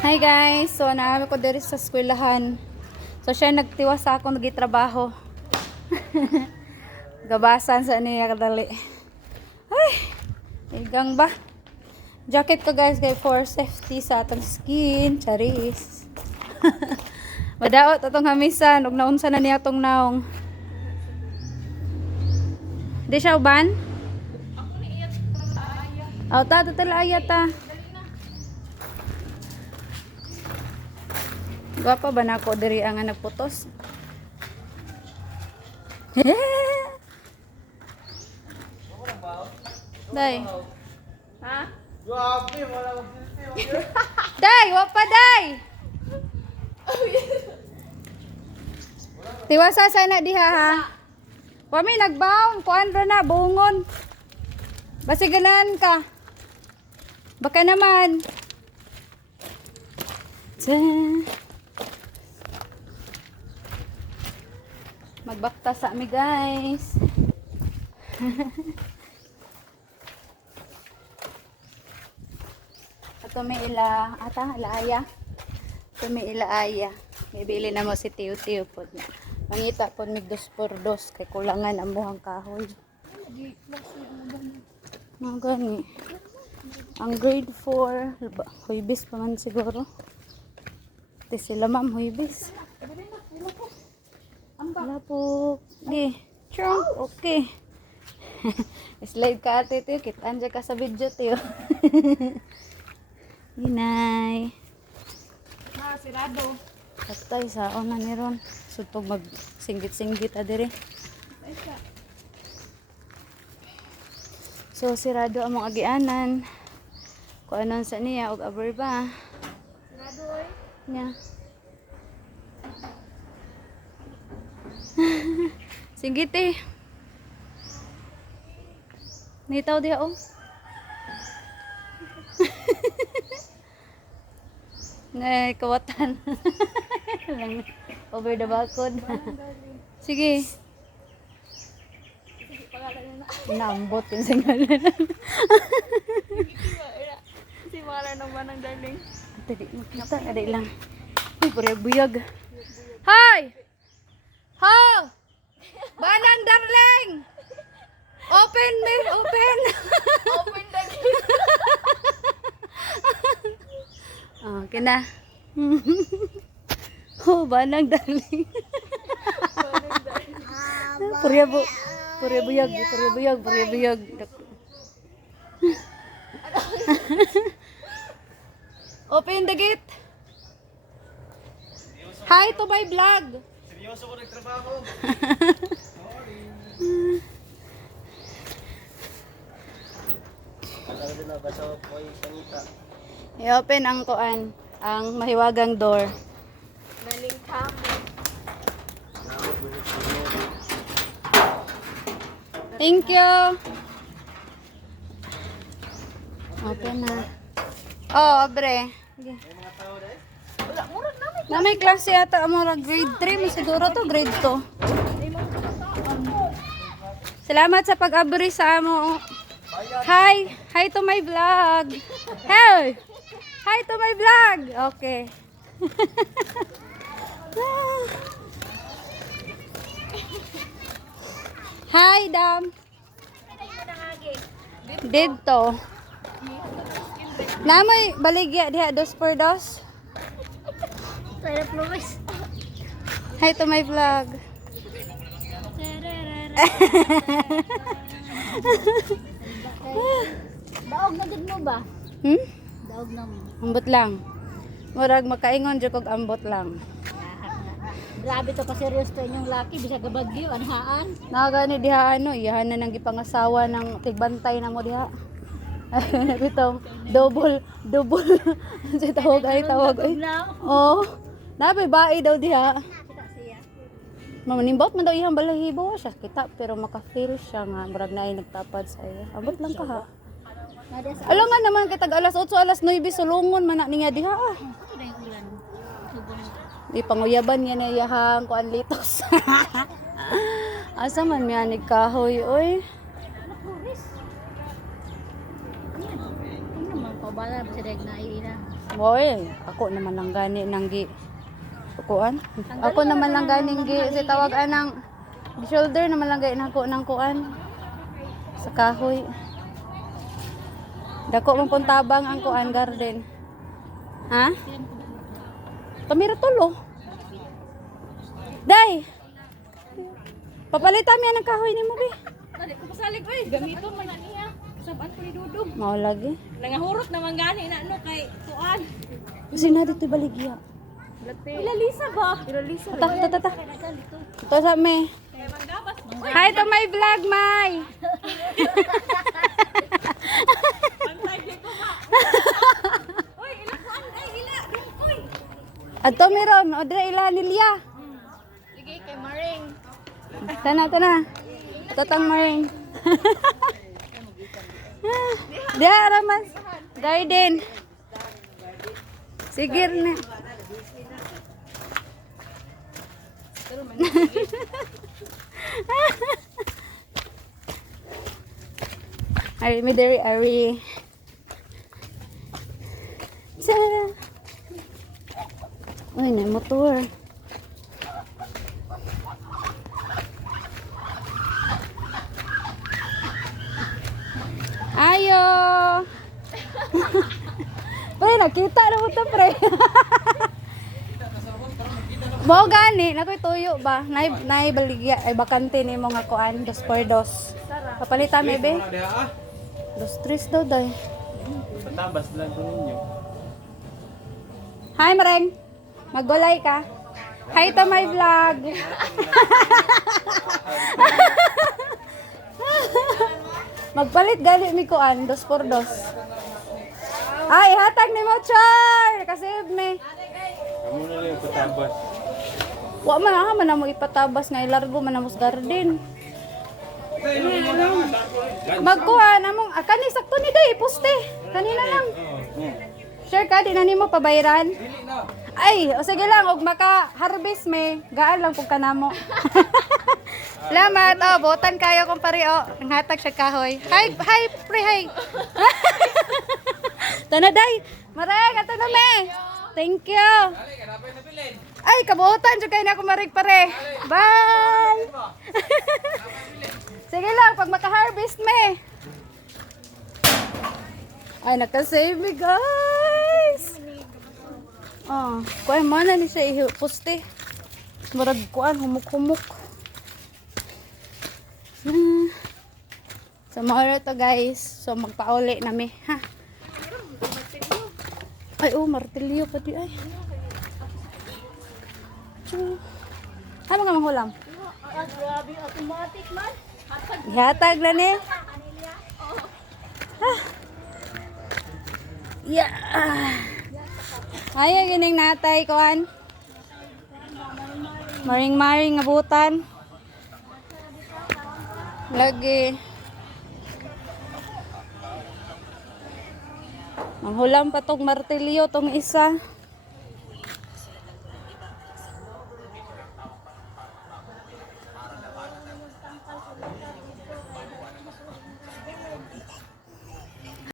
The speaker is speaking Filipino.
Hi guys! So, naami ko diri sa eskwelahan. So, siya nagtiwas sa akong nagitrabaho. Gabasan sa niya kadali. Ay! Igang ba? Jacket ko guys kay for safety sa atong skin. Charis. Madaot atong hamisan. Ug naunsa na niya atong naong. Di siya uban? Aw ta, tatala ayata. Gwapa ba na ako diri ang nagputos? Day. Ha? Grabe, wala magsilti. Day, wapa day. Tiwasa sana diha ha. Kami nagbaon, kuan ra na bungon. Basi ganahan ka. Baka naman. Magbakta sa mi guys. Ato may ila, laaya. Ato may ilaaya. Bibili na mo si Tiyo-Tiyo po. Mangita po mig 2 por 2 kay kulangan ang buhang kahoy. Mga gani. Ang grade 4, huibis pa man siguro. Ito sila ma'am, huibis. Wala po. Di. Chong. Okay. Slide ka ate Tiyo. Kitaan dyan ka sa video Tiyo. Inay. Sirado. Patay sa ona ni Ron. Sutog mag-singgit-singgit adire. So sirado among agianan. Kung anon sa niya og aber ba. Sirado oy. Nya. Singgit eh. Nitaw diha oh. Nay, kawatan. Over the balcony. Sige. Nambot yung singalan. Si Mara ng manang darling. Tadi makita, ada lang. Uy, buyag. Hi! How? Banang darling! Open me, open! Open the gate. Okay na. Oh, banang darling. Purya buyag. Open the gate. Hi to my vlog. Seryoso ko nagtrabaho. I-open ang kuan, ang mahiwagang door. Naling kamo. Thank you. Open na. Oh, abre. Okay. Wala, murag namin. Na may klase yata ang mga grade 3, mas siguro to grade 2. Salamat sa pag-abri sa amo. Hi to my vlog. Hey. Hi to my vlog. Okay. Hi, Dam. Dito. Namoy baligya diha 2 por 2. Pero plus. Hi to my vlog. Daog na gid mo ba? Hmm? Daog na mo. Ambot lang. Murag makaingon jud kog ambot lang. Grabe to ka serious to inyong laki bisa gabagyo anhaan. Nagani diha ano, iyahan na nang gipangasawa ng tigbantay na mo diha. Bitaw, double. Sa tawag ay. Oh. Napay bae daw diha. Kita siya. Mamanimbot man daw iyang balahibo siya kita pero maka-feel siya nga murag naay nagtapad sa iya. Ambot lang ka ha. Nada sa Alam nga naman kitag alas 8 alas 9 sulungon man na niya diha. ito na yung ulan. Subong. Di panguyaban niya na iyahang kuan litos. Asa man miya ni kahoy oy. Ano naman pabala ba sa dag na iina. Boy, ako naman lang gani nang gi kuan. Ako naman lang ganing gi si tawag anang shoulder naman lang gani nako nang kuan sa kahoy. Dako man pun tabang ang kuan garden. Ha? Kamera tulo. Day. Papalitan mi ang kahoy nimo bi. Dali ko pasalig oy, gamito man na niya. Saban ko ni Dudong. Mao lagi. Nangahurot naman gani na ano kay kuan. Kasi na dito baligya. Ilalisa ba? Ilalisa. Ta. Ito sa me. Hi to my vlog, Mai. Oy, ilakuan ay ila. Oy. Ato meron, o dira ila nilya. Sige kay Maring. Tana. Totang maring. Dia ramas. Garden. Sigir na. Ari mi diri ari. Uy, na motor. Ayo. Pre, nakita na mo to, pre. Mo gani, nakoy tuyo ba? Nay baligya ay bakante ni mga kuan, 2x2. Papalitan mi be. 2-3 daw day. Patabas lang ko ninyo. Hi, Mareng. Maggulay ka. Hi to my vlog. Magpalit gali mi kuan, 2x2. Ay, hatag ni mo, Char! Kasi me. Amo na lang yung patabas. Wa man aha man mo ipatabas nga ilargo man amos garden. Magkuhan among kani sakto ni day poste. Kanina lang. Sure ka di na nimo pabayran? Ay, o sige lang og maka-harvest me, gaan lang pug kanamo. Salamat. Oh, botan kayo kung pare oh. Nanghatag siya kahoy. Hi, pre, hi. Tana day. Mareng ato na me. Thank you. Ay, kabuotan jud kay na ako marig pare. Bye. Sige lang pag maka-harvest me. Ay, nakasave me guys. Oh, kuan man na ni siya poste. Murag kuan humuk-humuk. So maura to guys. So magpauli na mi, ha. Ay, oh, martilyo pa di ay. Ano nga manghulam? Grabe, automatic man. Ihatag na ni. Yeah. Ayaw gining natay kuan. Maring-maring nga butan. Lagi. Manghulam pa tong martilyo tong isa.